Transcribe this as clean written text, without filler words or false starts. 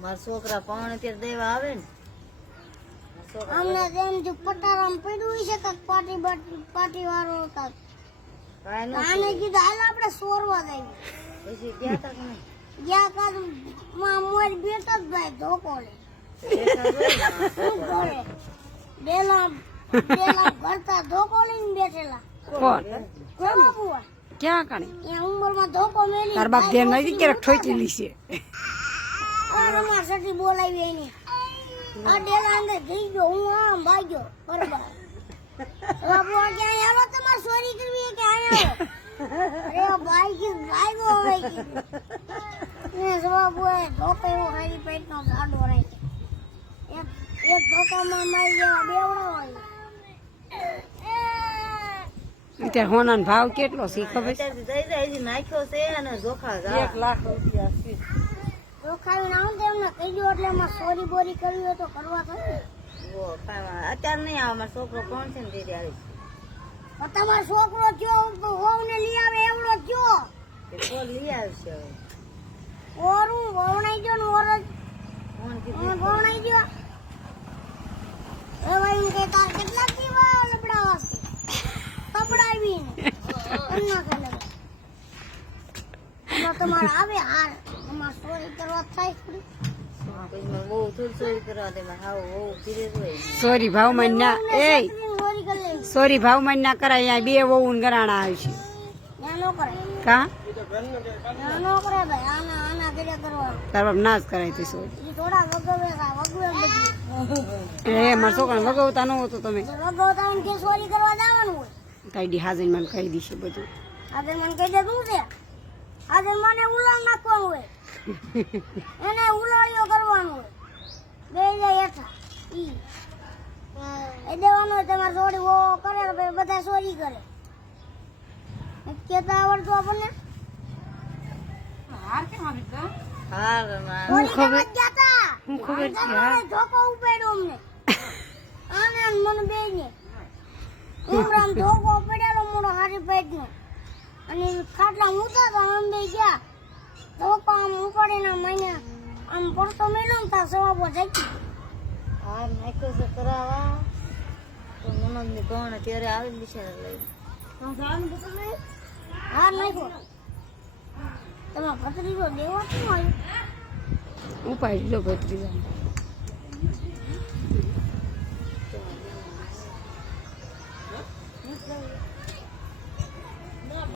મારા છોકરા પાણી ત્યારે દેવા આવે ને અમને જેમ જો પટારામ પડ્યું છે કે પાટી વાળો હતા આને કીધું હાલ આપણે સોરવા જઈએ પછી ગયા તા કે નહીં? ગયા કાદ માં મોર બેઠો જ ભાઈ ધોકો લે શું કરે બેલા ઘરતા ધોકો લઈને બેઠેલા કોણ કોણ બુઆ ક્યાં કણે એ ઉંમરમાં ધોકો મેલી તાર બાપ ધ્યાન નથી ક્યારેક ઠોચેલી છે અમાર સટી બોલાવી એની આ ડેલા અંદર જઈ ગયો હું આમ ભાગ્યો બરાબર બાબુ ક્યાં આવ્યો તમારે ચોરી કરવી કે આવ્યો અરે ભાઈ કી ભાગો હવે ને બાબુ એ ધોકો એવો ખાલી પેટનો ગાડો રાખે એક ધોકામાં મારી જેવા બેવડા હોય અત્યારે હોનાનો ભાવ કેટલો છે ખબર છે? અત્યારથી દઈ જાય હજી નાખ્યો છે અને જોખા ગા. 1 લાખ રૂપિયા છે. ધોખાવીને આવું તો એમને કહી દો એટલે એમાં ચોરી બોરી કરવી હોય તો કરવા થાય ઓ, કાંઈ અત્યારે નહીં આવે. મારો છોકરો કોણ છે ને દીદી આવી ને તમારો છોકરો કયો વહુને લઈ આવે એવડો કયો તે તો લઈ આવશે હવે. ઓરું વહુણાઈ ગયો ને ઓર કોણ કીધું? વહુણાઈ ગયો હવે એમ કે તાર કેટલા દીવા લબડાવા છે કપડાવીને અન્ના કરે તમારે આવે હાર એમાં ચોરી કરવા થાય થોડી પછી મને બહુ થોડી ચોરી કરવા દે. મારે હાવ બહુ ધીરે હોય. સોરી ભાવમાં ના એ ચોરી કરી લે સોરી ભાવમાં ના કરાય અહીંયા 2 વહુન ગરાણા આવશે ત્યાં નો કરે કા ત્યાં નો કરે ભાઈ આના ઘરે કરવાનું તાર બાપ ના જ કરાય તે સોરી એ થોડા વગવે બધું એ મારા છોકરાને વગવતા ન હોતો તમે વગવતા કે ચોરી કરવા જવાનું હોય તાઈડી હાજર મને કહી દીશે બધું આજે મને કહી દે શું છે આજે મને ઉલાળ નાખવાનું હોય એને ઉલાળીઓ કરવાનું હોય બે જાય હેઠા એ દેવાનું હોય તમારે ચોરી ઓ કરે તો પછી બધા ચોરી કરે કેતા આવડતું આપણને હાર માં હું ખબર ગયા તા હું ખબર છે મને ધોકો ઉપાડ્યો અમને આને અને મને બેયને ઉમરામ ધોકો પડ્યો મોડો હારી પેટનો અને ખાટલા મૂતા તો આમ બે ગયા ધોકો આમ ઉપાડીને મને આમ પડતો મેલ્યો ને તાર સવાબો જઈ હાર નાખ્યો છે કરાવા તો મનોજની કોણ ત્યારે આવે ને બિચારા લઈ હાર નાખ્યો તમારા ભત્રીજો દેવા શું આવ્યું ઉપાડી લો ભત્રીજા